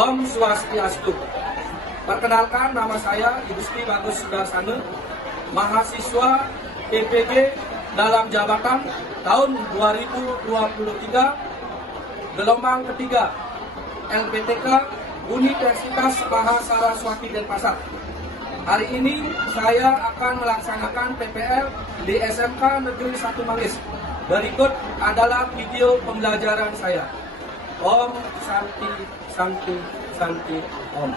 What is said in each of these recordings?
Om Swastiastu. Perkenalkan, nama saya Igusti Bagus Sudarsana, mahasiswa PPG dalam jabatan tahun 2023, gelombang ketiga, LPTK Universitas Mahasaraswati Denpasar. Hari ini saya akan melaksanakan PPL di SMK Negeri 1 Manggis. Berikut adalah video pembelajaran saya. Om Santi Santi Santi Om.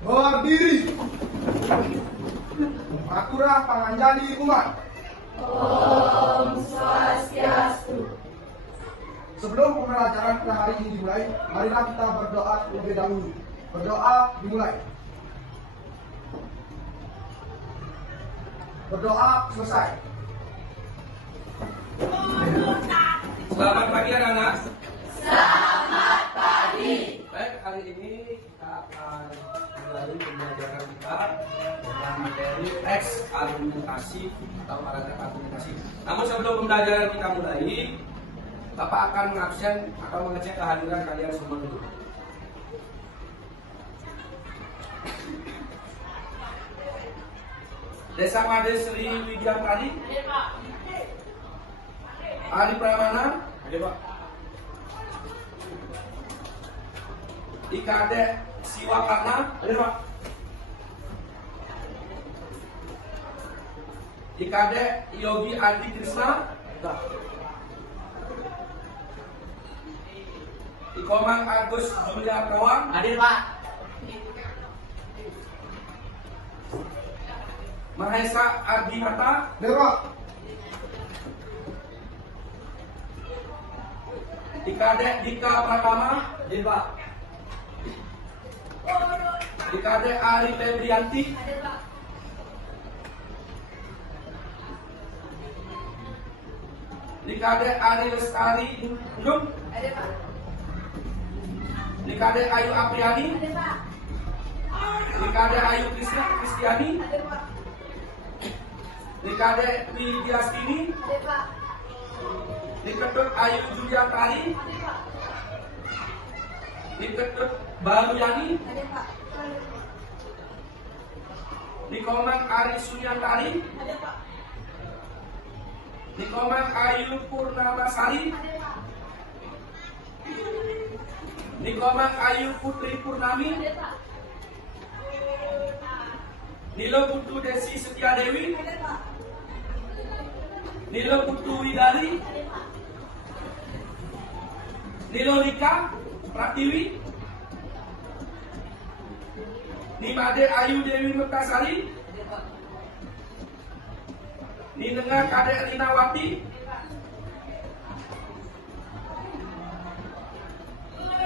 Berdiri. Aturah panganjani umat. Om Swastiastu. Sebelum pembelajaran kita hari ini dimulai, marilah kita berdoa terlebih dahulu. Berdoa dimulai. Berdoa selesai. Selamat pagi anak-anak. Selamat pagi. Baik, hari ini kita akan mulai pembelajaran kita dengan materi teks argumentasi atau paragraf argumentasi. Namun sebelum pembelajaran kita mulai, Bapak akan mengabsen atau mengecek kehadiran kalian semua dulu. Desa Made Sri Widyantari. Ada Pak. Ari Pramana. Ada Pak. Ikade Siwakarna. Ada Pak. Ikade Yogi Adi Krishna. Ada. Ikomang Agus Julia Kawang. Hadir Pak. Mahesa Ardi Mata. Dewa. Ikade Dika Pratama. Hadir Pak. Ikade Ari Febrianti. Hadir Pak. Ikade Ari Lestari Dung. Hadir Pak. Ikade Ayu Apriani. Hadir Pak. Ikade Ayu Kristiani. Hadir Pak. Ikade Widyastini. Hadir Pak. Iketut Ayu Juliantari. Hadir Pak. Iketut Baruyani. Hadir Pak. Nikomang Ari Sunyantari. Hadir Pak. Nikomang Ayu Purnamasari. Hadir Pak. Nikomang Ayu Putri Purnami. Hadir Pak. Nilo Putu Desi Setiadewi. Hadir Pak. Nilo Putu Widari. Hadir Pak. Nilo Rika Pratiwi. Nimade Ayu Dewi Mektasari. Hadir Pak. Ninengah Kade Linawati.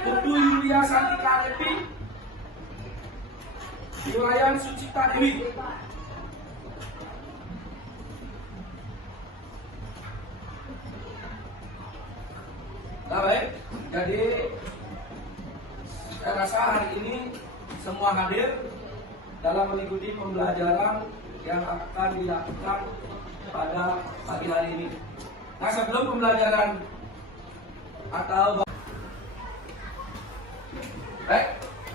Putu Yulia Santika Devi. Niwayan Sucipta Dewi. Nah, baik, jadi saya rasa hari ini semua hadir dalam mengikuti pembelajaran yang akan dilakukan pada pagi hari ini. Nah, sebelum pembelajaran atau baik,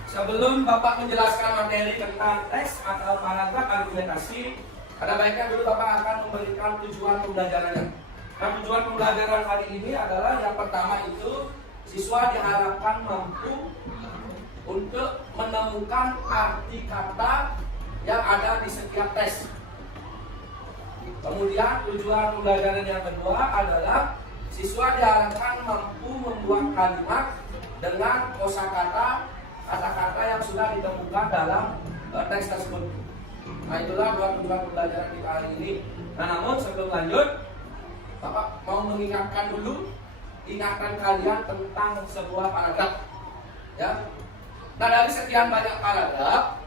sebelum Bapak menjelaskan materi tentang teks atau paragraf argumentasi, ada baiknya dulu Bapak akan memberikan tujuan pembelajarannya. Nah, tujuan pembelajaran hari ini adalah yang pertama itu siswa diharapkan mampu untuk menemukan arti kata yang ada di setiap tes. Kemudian tujuan pembelajaran yang kedua adalah siswa diharapkan mampu membuat kalimat dengan kosakata kata-kata yang sudah ditemukan dalam teks tersebut. Nah, itulah dua tujuan pembelajaran kita hari ini. Nah, namun sebelum lanjut, Bapak mau mengingatkan dulu ingatan kalian tentang sebuah paragraf. Ya. Nah, dari sekian banyak paragraf,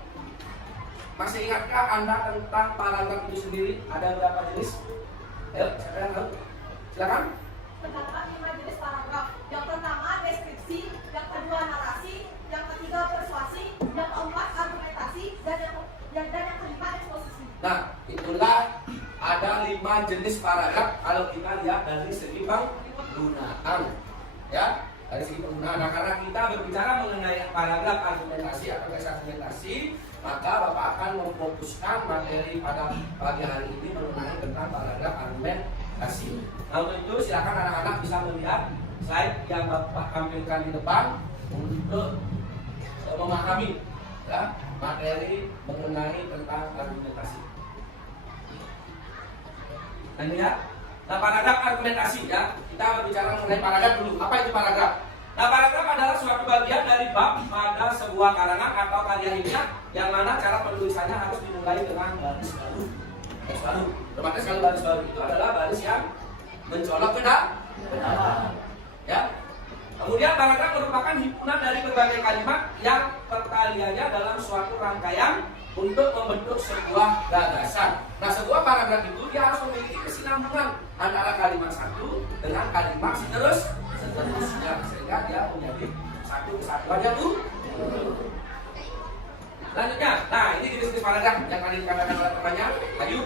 masih ingatkah Anda tentang paragraf itu sendiri? Ada berapa jenis? Ayo, siapa yang tahu? Silakan. Terdapat 5 jenis paragraf. Yang pertama deskripsi, yang kedua narasi, yang ketiga persuasi, yang keempat argumentasi, dan yang kelima eksposisi. Nah, itulah ada 5 jenis paragraf kalau kita lihat dari segi penggunaan. Ya, dari segi penggunaan. Nah, karena kita berbicara mengenai paragraf argumentasi atau teks argumentasi, maka Bapak akan memfokuskan materi pada pagi hari ini mengenai tentang paragraf argumentasi. Nah, untuk itu silakan anak-anak bisa melihat slide yang Bapak tampilkan di depan untuk memahami ya, materi mengenai tentang argumentasi. Nah, ini ya. Nah, paragraf argumentasi ya. Kita berbicara mengenai paragraf dulu. Apa itu paragraf? Nah, paragraf adalah suatu bagian dari bab pada sebuah karangan atau karya ilmiah yang mana cara penulisannya harus dimulai dengan baris baru. Baris baru. Berarti sekali baris baru itu adalah baris yang mencolok ke dalam. Ya. Kemudian paragraf merupakan himpunan dari berbagai kalimat yang perkaliannya dalam suatu rangkaian untuk membentuk sebuah gagasan. Nah, sebuah paragraf itu dia harus memiliki kesinambungan antara kalimat satu dengan kalimat seterusnya sehingga dia menjadi satu kesatuan yang utuh. Selanjutnya, nah ini jenis-jenis paragraf yang tadi dikatakan oleh temannya Ayu.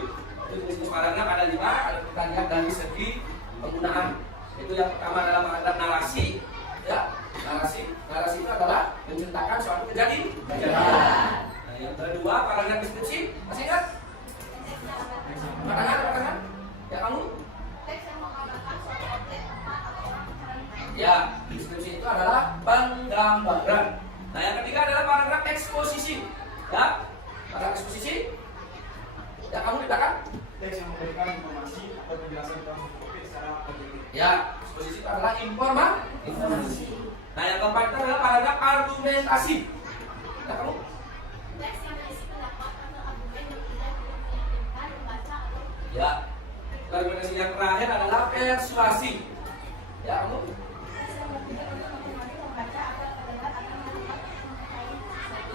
Itu jenis-jenis paragraf ada 5. Ada kita lihat dari segi penggunaan. Itu yang pertama adalah paragraf narasi. Ya, narasi itu adalah menceritakan suatu kejadian. Nah, yang kedua paragraf deskripsi. Masih ingat? Pertanyaan? Ya kamu? Ya, deskripsi itu adalah penggambaran. Nah, yang ketiga adalah paragraf eksposisi. Ya, paragraf eksposisi. Ya, kamu di belakang? Teks yang memberikan informasi atau penjelasan tentang topik secara objektif. Ya, eksposisi itu adalah informasi. Nah, yang keempat itu adalah paragraf argumentasi. Ya, kamu? Teks yang berisi pendapat atau argumen yang tidak meyakinkan membaca atau Ya, argumentasi yang terakhir adalah persuasi. Ya, kamu? teks yang bertujuan untuk mempengaruhi pembaca agar pendengar akan melihat mengetahui.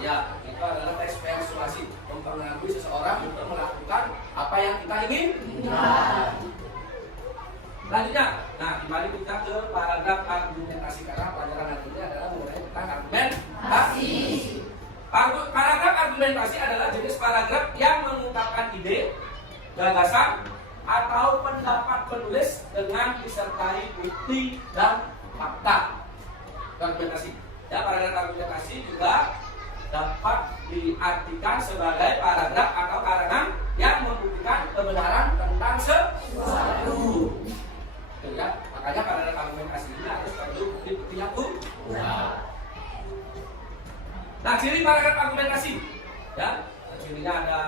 Ya, itu adalah teks persuasi, mempengaruhi seseorang untuk melakukan apa yang kita ingin. Selanjutnya, nah kembali kita ke paragraf argumentasi karena pelajaran hari ini adalah mengenai tentang argumentasi. Paragraf argumentasi adalah jenis paragraf yang mengungkapkan ide, gagasan, atau pendapat penulis dengan disertai bukti dan fakta. Argumentasi. Ya, paragraf argumentasi juga dapat diartikan sebagai paragraf atau karangan yang membuktikan kebenaran tentang sesuatu. Ya, makanya paragraf argumentasi ini harus perlu bukti yang kuat. Nah, ciri paragraf argumentasi. Ya, cirinya ada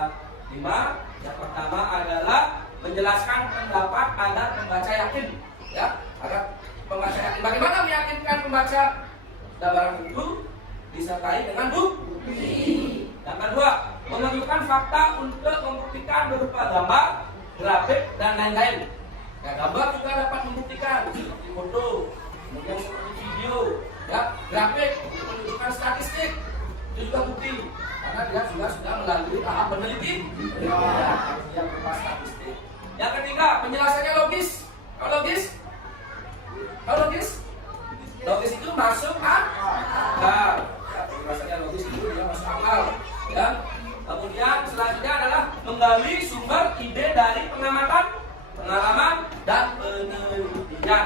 5. Yang pertama adalah menjelaskan pendapat agar pembaca yakin. Ya, agar pembaca yakin. Bagaimana meyakinkan pembaca? Nah, barang itu disertai dengan bukti. Yang kedua, menunjukkan fakta untuk membuktikan berupa gambar, grafik, dan lain-lain. Nah, gambar juga dapat membuktikan seperti foto, kemudian seperti video, ya, grafik untuk menunjukkan statistik itu juga bukti karena dia sudah melalui tahap penelitian yang berupa statistik. Yang ketiga, penjelasannya logis. Kalau logis itu masuk akal. Ya, penjelasannya logis itu dia masuk akal. Ya. Kemudian selanjutnya adalah menggali sumber ide dari pengamatan, pengalaman, dan penelitian.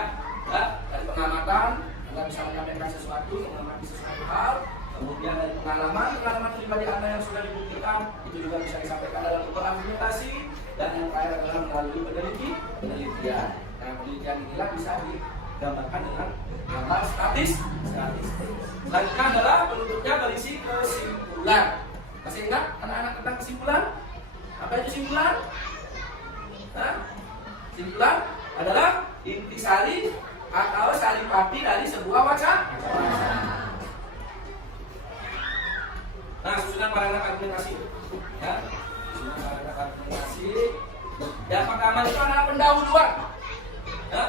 Ya, dari pengamatan, Anda bisa menyampaikan sesuatu, mengamati sesuatu hal. Kemudian dari pengalaman pribadi Anda yang sudah dibuktikan, itu juga bisa disampaikan dalam bentuk argumentasi. Dan yang terakhir adalah melalui penelitian. Nah, penelitian inilah bisa digambarkan dengan gambar statistik. Selanjutnya adalah penutupnya berisi kesimpulan. Masih ingat anak-anak tentang kesimpulan? Apa itu kesimpulan? Kesimpulan adalah intisari atau saripati dari sebuah wacana. Nah, susunan paragraf argumentasi. Ya, susunan paragraf argumentasi. Yang pertama itu adalah pendahuluan. Ya,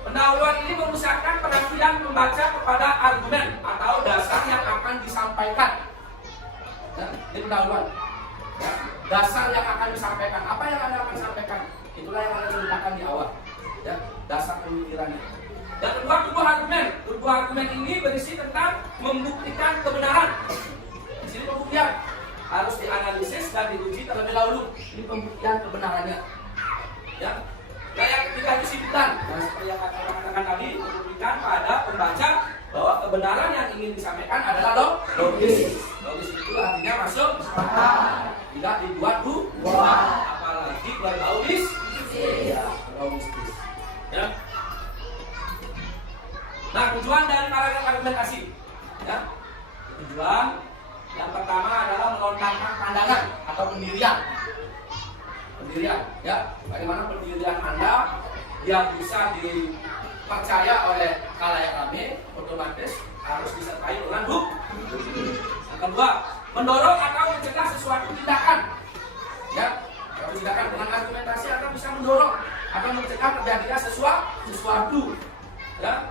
pendahuluan ini memusatkan perhatian pembaca kepada argumen atau dasar yang akan disampaikan. Ya, ini pendahuluan. Ya, dasar yang akan disampaikan. Apa yang Anda akan sampaikan? Itulah yang Anda ceritakan di awal. Ya, dasar pemikirannya. Yang kedua, tubuh argumen. Tubuh argumen ini berisi tentang membuktikan kebenaran. Di sini pembuktian. harus dianalisis dan diuji terlebih dahulu. Ini pembuktian kebenarannya. Ya. Nah, yang ketiga kesimpulan. Nah, seperti yang saya katakan tadi, membuktikan pada pembaca bahwa kebenaran yang ingin disampaikan adalah logis. Logis itu artinya masuk akal, tidak dibuat-buat, apalagi berbau ya, berbau mistis. Ya. Nah, tujuan dari paragraf argumentasi, ya, tujuan yang pertama adalah melontarkan pandangan atau pendirian, ya, bagaimana pendirian Anda yang bisa dipercaya oleh khalayak ramai otomatis harus disertai dengan bukti. Yang kedua, mendorong atau mencegah sesuatu tindakan, ya, kalau tindakan dengan argumentasi akan bisa mendorong atau mencegah terjadinya sesuatu, ya.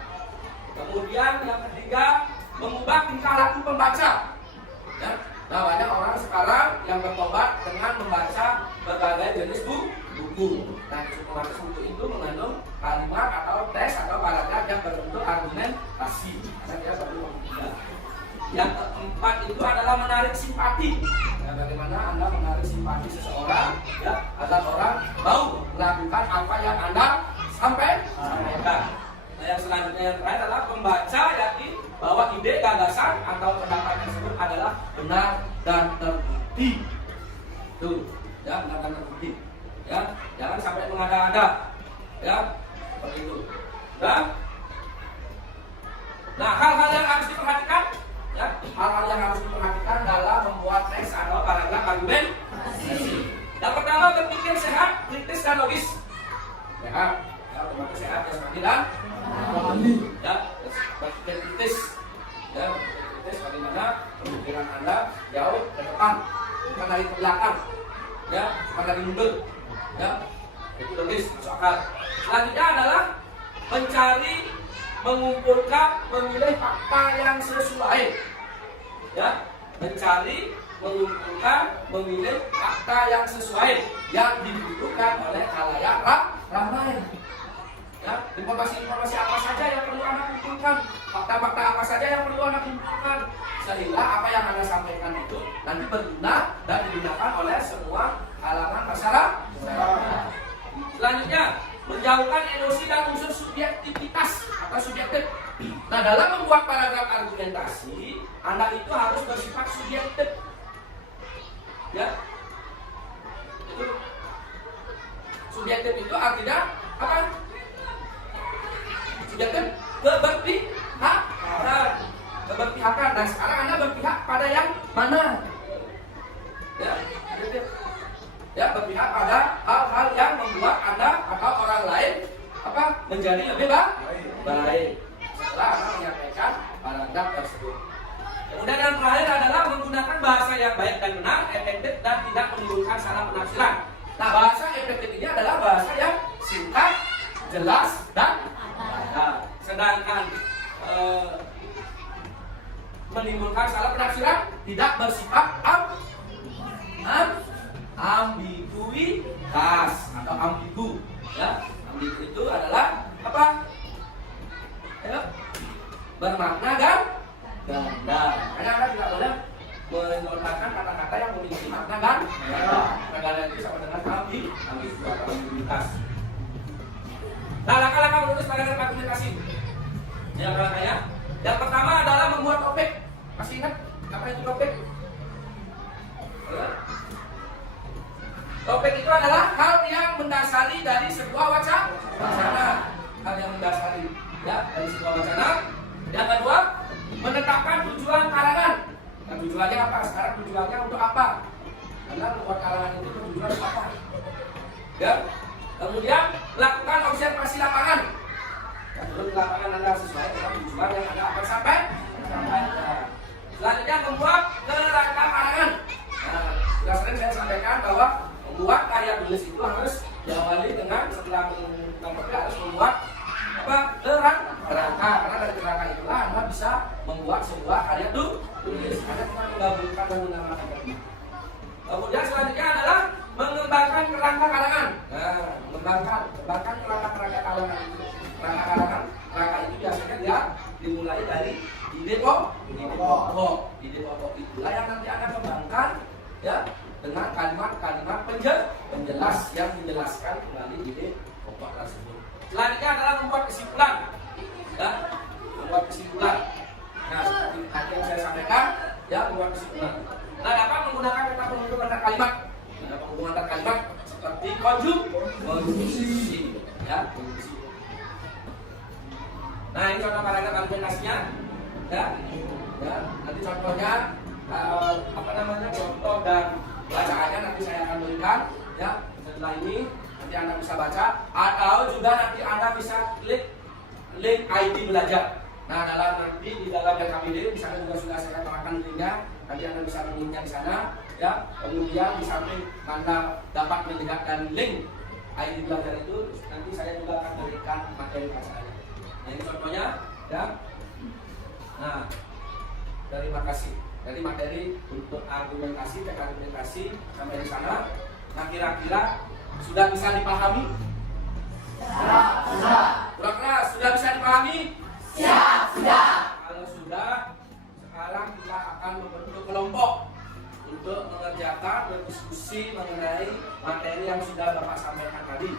Kemudian yang ketiga, mengubah tingkah laku pembaca. Ya. Nah, banyak orang sekarang yang bertobat dengan membaca berbagai jenis buku. Nah, otomatis buku itu mengandung kalimat atau teks atau paragraf yang berbentuk argumentasi. Karena dia perlu membuktikan. Yang keempat itu adalah menarik simpati. Ya, bagaimana Anda menarik simpati seseorang, ya, agar orang mau melakukan apa yang Anda sampaikan. Nah, yang selanjutnya yang terakhir adalah pembaca yakin bahwa ide, gagasan atau pendapat tersebut adalah benar dan terbukti. Tuh, ya, benar dan terbukti. Ya, jangan sampai mengada-ada. Ya, seperti itu. Nah, hal-hal yang harus diperhatikan, ya, hal-hal yang harus diperhatikan dalam membuat teks atau paragraf argumentasi. Yang pertama, berpikir sehat, kritis dan logis. Sehat, ya, berpikir sehat, jasmani dan rohani. Ya, berpikir kritis. Ya, berpikir kritis bagaimana pemikiran Anda jauh ke depan, bukan dari ke belakang. Ya, bukan dari mundur. Ya, itu logis, masuk akal. Selanjutnya adalah mencari, mengumpulkan, memilih fakta yang sesuai. Ya, mencari, mengumpulkan, memilih fakta yang sesuai yang dibutuhkan oleh khalayak ramai. Ya, informasi-informasi apa saja yang perlu Anda kumpulkan, fakta-fakta apa saja yang perlu Anda kumpulkan, sehingga apa yang Anda sampaikan itu nanti berguna dan digunakan oleh semua kalangan masyarakat. Selanjutnya, menjauhkan emosi dan unsur subjektivitas atau subjektif. Nah, dalam membuat paragraf argumentasi, Anda itu harus bersifat subjektif. Ya, itu subjektif itu artinya apa? Subjektif keberpihakan. Nah, sekarang Anda berpihak pada yang mana? Ya, subjektif. Ya, berpihak pada hal-hal yang membuat Anda atau orang lain menjadi lebih baik setelah Anda menyampaikan paragraf tersebut. Kemudian yang terakhir adalah menggunakan bahasa yang baik dan benar, efektif dan tidak menimbulkan salah penafsiran. Nah, bahasa efektif ini adalah bahasa yang singkat, jelas dan padat. Sedangkan menimbulkan salah penafsiran tidak bersifat ambiguitas atau ambigu. Ya, ambigu itu adalah apa? Ya, bermakna ganda. Karena Anda tidak boleh melontarkan kata-kata yang memiliki makna ganda. Ganda itu sama dengan ambigu atau ambiguitas. Nah, langkah-langkah menulis paragraf argumentasi. Yang langkahnya, yang pertama adalah membuat topik. Masih ingat apa itu topik? Topik itu adalah hal yang mendasari dari sebuah wacana. Hal yang mendasari, ya, dari sebuah wacana. Yang kedua, menetapkan tujuan karangan. Nah, tujuannya apa? Sekarang tujuannya untuk apa? Karena membuat karangan itu tujuan apa? Ya. Kemudian lakukan observasi lapangan. Ya, di lapangan Anda sesuai dengan tujuan yang Anda akan sampaikan. Selanjutnya membuat kerangka karangan. Nah, sudah sering saya sampaikan bahwa membuat karya tulis itu harus diawali dengan setelah menentukan harus membuat kerangka. Karena dari kerangka itulah Anda bisa membuat sebuah karya tulis. Anda cuma menggabungkan dan menamakan. Kemudian selanjutnya adalah mengembangkan kerangka karangan. Nah, mengembangkan kerangka karangan. Kerangka itu biasanya dia dimulai dari ide pokok. Ide pokok itulah yang nanti Anda kembangkan penghubung antar kalimat. Nah, penghubung antar kalimat seperti konjugasi, ya. Nah, ini contoh paragraf argumentasinya, ya. Ya, nanti contohnya contoh dan bacaannya nanti saya akan berikan, ya. Setelah ini nanti Anda bisa baca, atau juga nanti Anda bisa klik link ID belajar. Nah, nanti di dalam LKPD di sana juga sudah saya katakan linknya. Nanti Anda bisa menginginnya di sana, ya. Kemudian di samping Anda dapat melihat dan link ID belajar itu, nanti saya juga akan berikan materi bacaannya. Nah, ini contohnya, ya. Nah, terima kasih. Jadi materi untuk argumentasi, tek argumentasi sampai di sana. Nah, kira-kira sudah bisa dipahami? Sudah. Kurang sudah bisa dipahami? Siap, sudah. Kalau sudah, sekarang kita akan membentuk kelompok untuk mengerjakan berdiskusi mengenai materi yang sudah Bapak sampaikan tadi.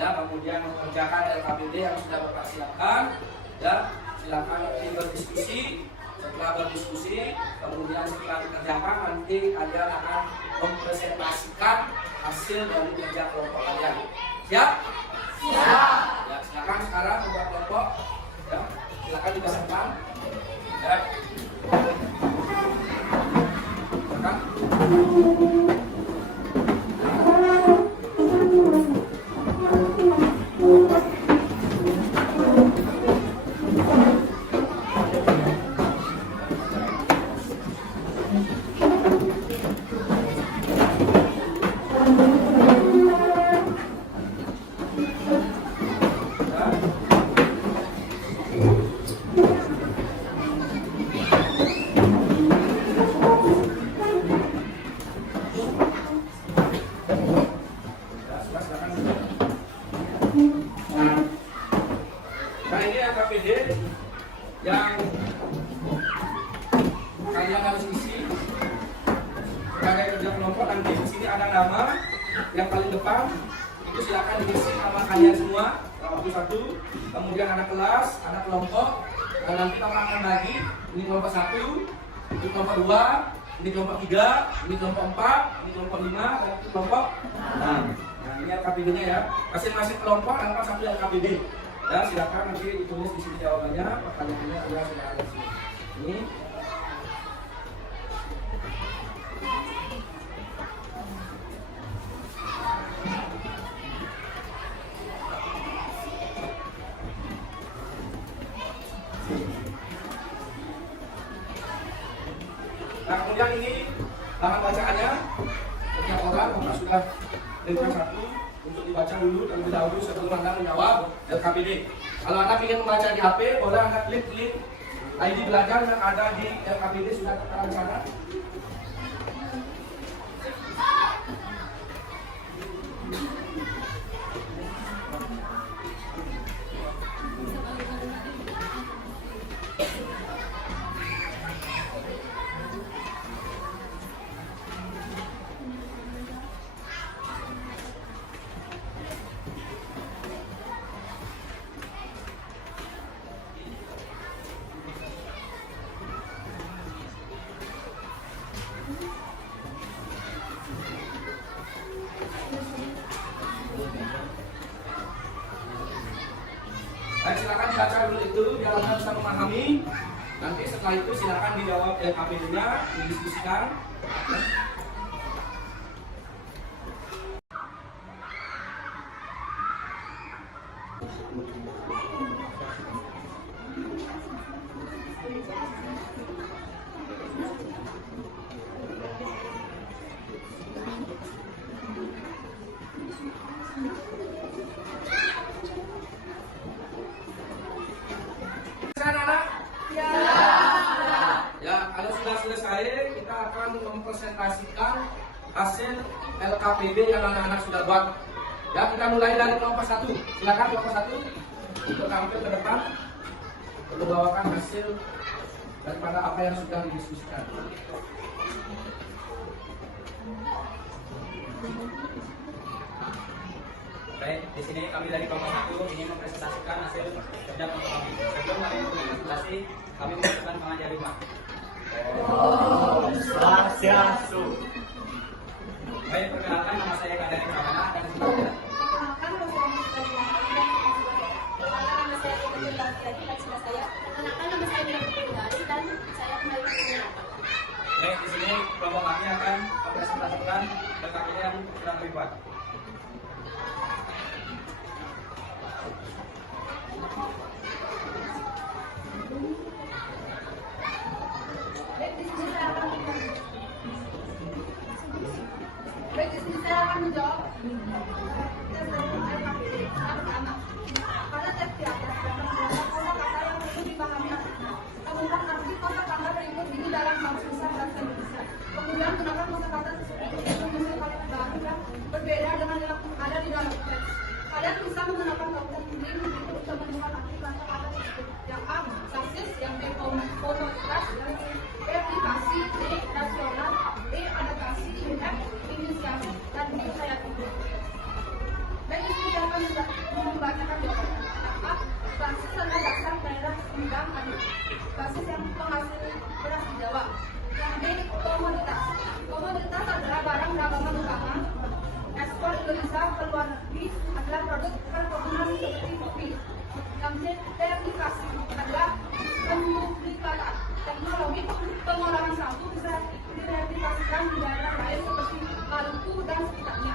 Ya, kemudian mengerjakan LKPD yang sudah Bapak siapkan. Ya, silakan nanti berdiskusi. Setelah berdiskusi, kemudian setelah dikerjakan nanti kalian akan mempresentasikan hasil dari kerja kelompok kalian. Siap? Siap. Ya, silakan sekarang membuat kelompok. Ya, silakan dikerjakan. Ya. Silakan. Nah, ini LKPD yang kalian harus isi sebagai kerja kelompok. Nanti di sini ada nama yang paling depan, itu silakan diisi nama kalian semua satu-satu. Kemudian ada kelas, ada kelompok, dan nanti kamu akan bagi. Ini kelompok 1, ini kelompok 2, ini kelompok 3, ini kelompok 4, ini kelompok 5, dan ini kelompok 6. Nah, ini LKPD-nya ya. Masing-masing kelompok dapat satu LKPD. Ya, silakan nanti ditulis di sini jawabannya, pertanyaannya sudah ada di sini. Ini. Nah, kemudian ini bahan bacaannya. Setiap orang sudah berikan satu untuk dibaca dulu terlebih dahulu sebelum Anda menjawab LKPD. Kalau Anda ingin membaca di HP, boleh Anda klik link ID belajar yang ada di LKPD sudah tertera di sana. Baik, silakan dibaca dulu itu biar Anda bisa memahami. Nanti setelah itu silakan dijawab LKPD-nya, didiskusikan. Ya, kalau sudah selesai, kita akan mempresentasikan hasil LKPD yang anak-anak sudah buat. Ya, kita mulai dari kelompok 1. Silakan kelompok 1 untuk tampil ke depan untuk bawakan hasil daripada apa yang sudah didiskusikan. Baik, di sini kami dari kelompok 1 ingin mempresentasikan hasil kerja kelompok kami. Sebelum kami presentasi, kami mengucapkan pengajar rumah. Om Swastiastu. Baik, perkenalkan nama saya Kadari Pramana dan seterusnya. Perkenalkan nama saya Mustika Diana dan perkenalkan nama saya Putri Latiadi dan sudah saya. Perkenalkan nama saya Mira Putri Dari dan saya kembali ke dunia. Baik, di sini kelompok kami akan mempresentasikan LKPD yang sedang terlibat. Baik, di sini saya akan menjawab tes dari LKPD. Yang pertama, pada tes di atas dapat menggunakan kata-kata yang perlu dipahami artinya. Temukan arti kata-kata berikut ini dalam bahasa bahasa Indonesia. Kemudian gunakan kata-kata tersebut untuk menyusun kalimat baru yang berbeda dengan yang ada di dalam teks. Kalian bisa menggunakan kata sendiri untuk menemukan arti kata-kata tersebut. Yang A, basis, yang B, komoditas, yang C, aplikasi, D, rasional, E, adaptasi, F, inisiasi, dan D, kreatif. Baik, ini saya akan membacakan jawabannya. A, basis adalah dasar daerah Sumedang Adi. Basis yang penghasil beras di Jawa. Yang B, komoditas. Komoditas adalah barang dagangan utama ekspor Indonesia ke luar negeri adalah produk perkebunan seperti kopi. Yang C, aplikasi adalah penduplikatan. Teknologi pengolahan sagu bisa direplikasikan di daerah lain seperti Maluku dan sekitarnya.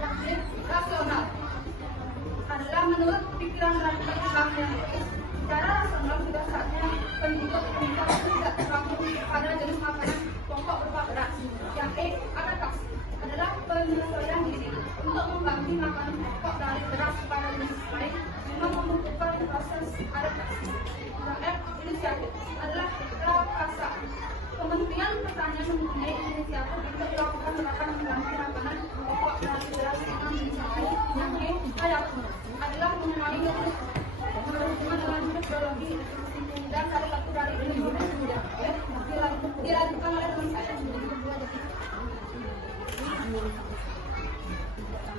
Yang D, rasional adalah menurut pikiran radikal yang secara rasional sudah saatnya penduduk meningkat tidak tergantung pada jenis makanan pokok berupa beras. Yang E, adaptasi adalah penyesuaian diri untuk mengganti makanan pokok dari beras pada jenis lain memang membutuhkan proses adaptasi. Yang F, inisiatif adalah prakasa. Kementerian Pertanian mempunyai inisiatif untuk melakukan gerakan mengganti makanan pokok dari beras dengan jenis lain. Yang G, hayati adalah mengenai berhubungan dengan hidup biologi dan salah satu dari ini dilakukan oleh teman saya.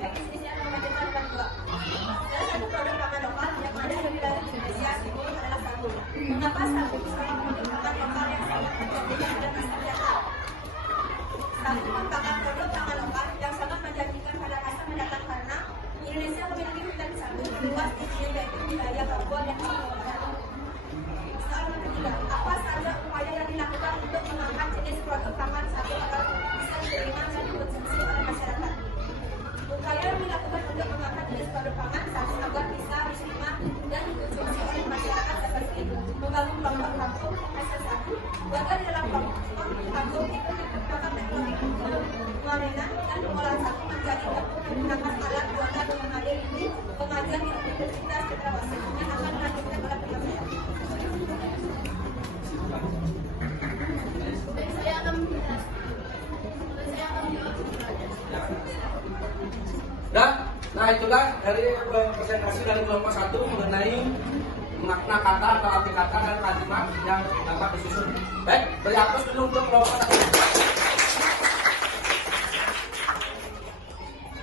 Bisnisnya membacakan kedua. Salah satu produk pangan lokal yang ada di wilayah Indonesia ini adalah sagu. Mengapa sagu sebagai produk pangan lokal yang sangat menjanjikan dan masyarakat? Sagu merupakan produk pangan lokal yang sangat menjanjikan pada masa mendatang karena Indonesia memiliki hutan sagu luas di sini yaitu wilayah Papua dan Papua. Soal ketiga, apa saja upaya yang dilakukan untuk mengangkat jenis produk pangan sagu agar bisa diterima dan dikonsumsi oleh masyarakat? Upaya yang dilakukan untuk mengangkat jenis produk pangan sagu agar bisa diterima dan dikonsumsi oleh masyarakat seperti membangun kelompok kampung hasil sagu, bahkan di dalam kelompok kampung itu dikembangkan teknologi pengolahan dan pengolahan sagu menjadi kampung yang menggunakan alat buatan yang hadir ini pengajian di Universitas Cendrawasih yang akan dilanjutkan oleh teman saya. Saya akan Nah itulah dari presentasi dari kelompok 1 mengenai makna kata atau arti kata dan kalimat yang dapat disusun. Baik, beri aplaus dulu untuk kelompok 1.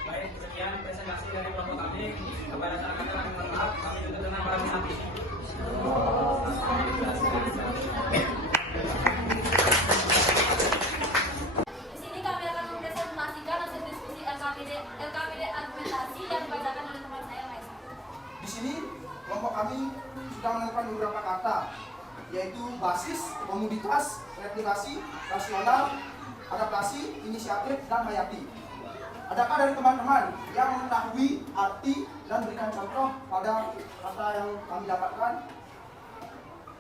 Baik, sekian presentasi dari kelompok kami. Kepada rekan-rekan kami mohon maaf, kami tutup dengan para peserta. Di sini kami akan mempresentasikan hasil diskusi LKPD argumentasi yang dibacakan oleh teman saya Maisa. Di sini kelompok kami sudah menemukan beberapa kata, yaitu basis, komoditas, replikasi, rasional, adaptasi, inisiatif, dan hayati. Adakah dari teman-teman yang mengetahui arti dan berikan contoh pada kata yang kami dapatkan,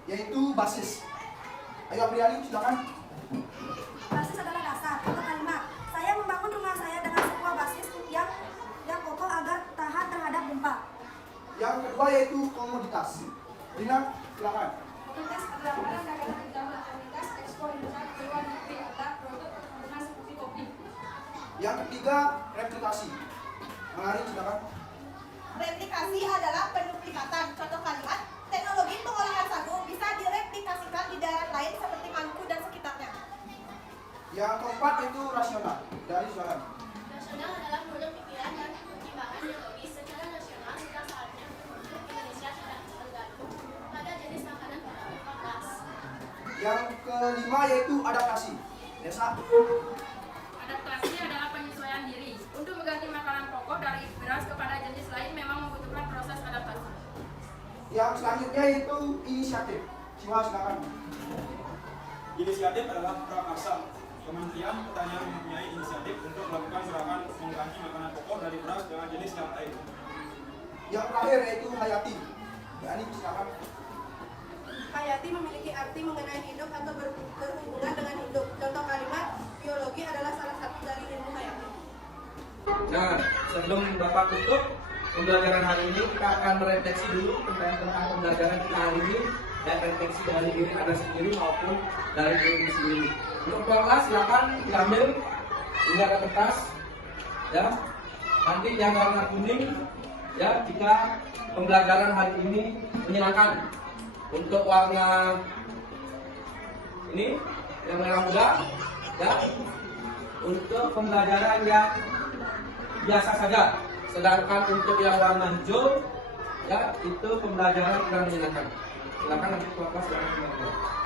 yaitu basis? Ayo Apriani, silakan. Basis adalah dasar atau kalimat. Saya membangun rumah saya dengan sebuah basis yang kokoh agar tahan terhadap gempa. Yang kedua yaitu komoditas. Rina, silakan. Komoditas adalah barang dagangan utama komoditas ekspor Indonesia ke luar negeri adalah produk perkebunan seperti kopi. Yang ketiga replikasi. Mengarik, silakan. Replikasi adalah penduplikatan. Contoh kalimat, teknologi pengolahan sagu bisa direplikasikan di daerah lain seperti Maluku dan sekitarnya. Yang keempat itu rasional. Dari Zolan. Rasional adalah produk pikiran dan pertimbangan yang logis. Secara rasional, sudah saatnya penduduk Indonesia tidak tergantung pada jenis makanan berupa beras. Yang kelima yaitu adaptasi. Desa. Adaptasi adalah penyesuaian dari beras kepada jenis lain memang membutuhkan proses adaptasi. Yang selanjutnya itu inisiatif. Siwa, silakan. Inisiatif adalah prakarsa. Kementerian Pertanian mempunyai inisiatif untuk melakukan serangan mengganti makanan pokok dari beras dengan jenis yang lain. Yang terakhir yaitu hayati. Ya, ini silakan. Hayati memiliki arti mengenai hidup atau berhubungan dengan hidup. Contoh kalimat, biologi adalah salah satu dari ilmu hayati. Nah, sebelum Bapak tutup pembelajaran hari ini, kita akan merefleksi dulu tentang pembelajaran kita hari ini, dan refleksi dari diri Anda sendiri maupun dari diri sendiri. Untuk kelas silakan diambil, ini ada kertas, ya. Nanti yang warna kuning, ya, jika pembelajaran hari ini menyenangkan. Untuk warna ini yang merah muda, ya. Untuk pembelajaran yang biasa saja. Sedangkan untuk yang warna hijau, ya, itu pembelajaran kurang menyenangkan. Silakan nanti kelas silakan menyenangkan.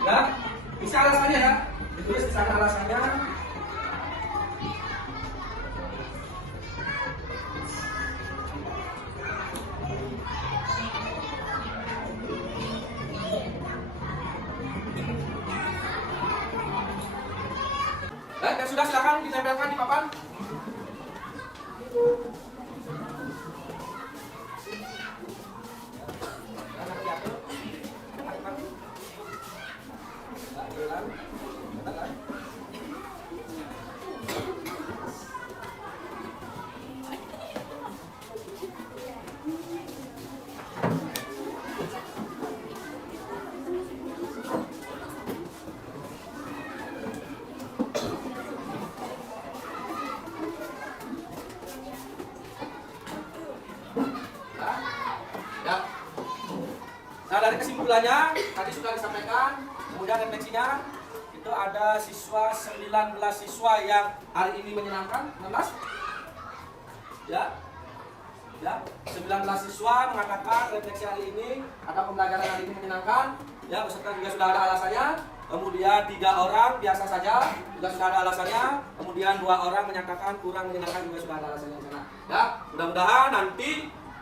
Ya, bisa alasannya ya, ditulis di sana alasannya. Dan sudah silakan ditempelkan di papan. Nah, dari kesimpulannya tadi sudah disampaikan, kemudian refleksinya itu ada siswa 19 siswa yang hari ini menyenangkan, 16? Ya. Ya, 19 siswa mengatakan refleksi hari ini atau pembelajaran hari ini menyenangkan, ya, beserta juga sudah ada alasannya. Kemudian 3 orang biasa saja juga sudah ada alasannya. Kemudian 2 orang menyatakan kurang menyenangkan juga sudah ada alasannya di sana. Ya, mudah-mudahan nanti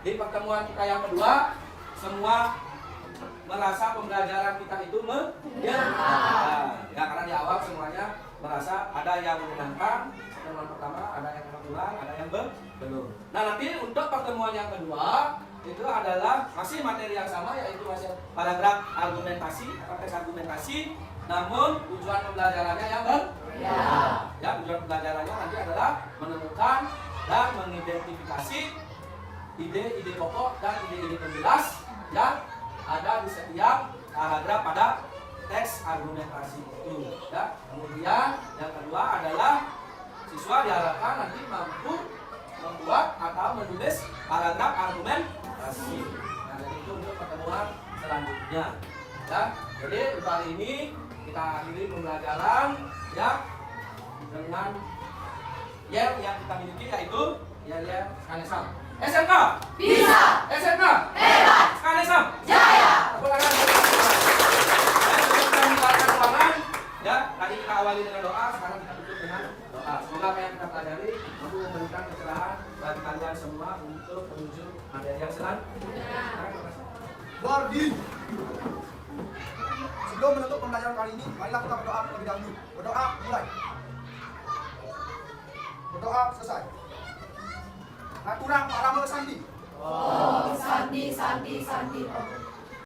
di pertemuan kita yang kedua semua merasa pembelajaran kita itu menyenangkan. Ya, karena di awal semuanya merasa ada yang menyenangkan, pertemuan pertama, ada yang kebetulan, ada yang belum. Nah, nanti untuk pertemuan yang kedua itu adalah masih materi yang sama, yaitu masih paragraf argumentasi atau teks argumentasi, namun tujuan pembelajarannya yang berbeda. Ya, tujuan pembelajarannya nanti adalah menemukan dan mengidentifikasi ide-ide pokok dan ide-ide penjelas yang ada di setiap paragraf pada teks argumentasi itu. Ya. Kemudian yang kedua adalah siswa diharapkan nanti mampu membuat atau menulis paragraf argumentasi. Nah, jadi itu untuk pertemuan selanjutnya. Ya. Jadi untuk hari ini kita akhiri pembelajaran ya dengan yel yang kita miliki, yaitu yel Skanesam. SMK bisa, SMK hebat, Skanesam jaya. Tepuk tangan. Kita mengeluarkan ruangan. Ya, tadi kita awali dengan doa, sekarang kita tutup dengan doa. Semoga apa yang kita pelajari mampu memberikan pencerahan bagi kalian semua untuk menuju materi yang selanjutnya. Bardi. Sebelum menutup pembelajaran kali ini, marilah kita berdoa terlebih dahulu. Berdoa mulai. Berdoa selesai. Nah, kurang para Sandi. Oh, Sandi, Sandi, Sandi.